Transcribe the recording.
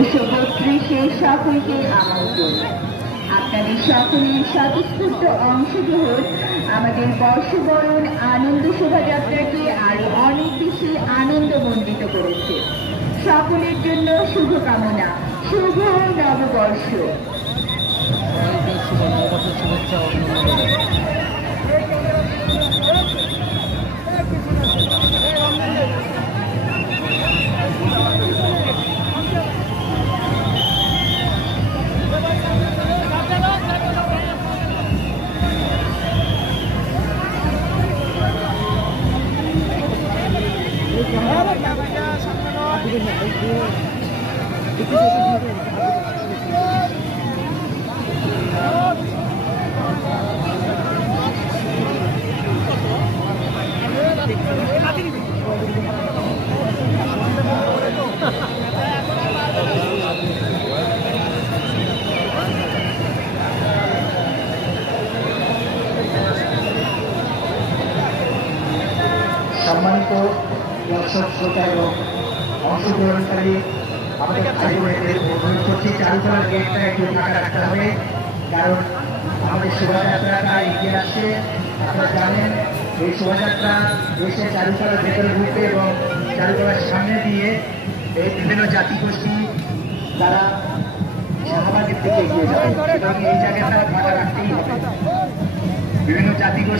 1932-এর সকলকে আমন্ত্রণ। আপনাদের সকলের স্বতঃস্ফূর্ত অংশগ্রহণ আমাদের বর্ষবরণ আনন্দ শোভাযাত্রাকে আরো অনেক বেশি আনন্দমণ্ডিত করেছে। সকলের জন্য শুভকামনা। শুভ নববর্ষ। সম্মানিত দর্শক শ্রোতা এবং অংশগ্রহণকারী আমাদের ভাই বোনেদের অনুরোধ করছি চালু করার গেটটা একটু ফাঁকা রাখতে হবে, কারণ আমাদের শোভাযাত্রাটা এগিয়ে আসছে। আপনারা জানেন এই শোভাযাত্রা এসে চালু করার ভেতরে ঢুকবে এবং চালু করার সামনে দিয়ে এই বিভিন্ন জাতিগোষ্ঠী তারা শাহবাগের দিকে এগিয়ে যাবে এবং এই জায়গাটা ফাঁকা রাখতেই হবে। বিভিন্ন জাতিগোষ্ঠী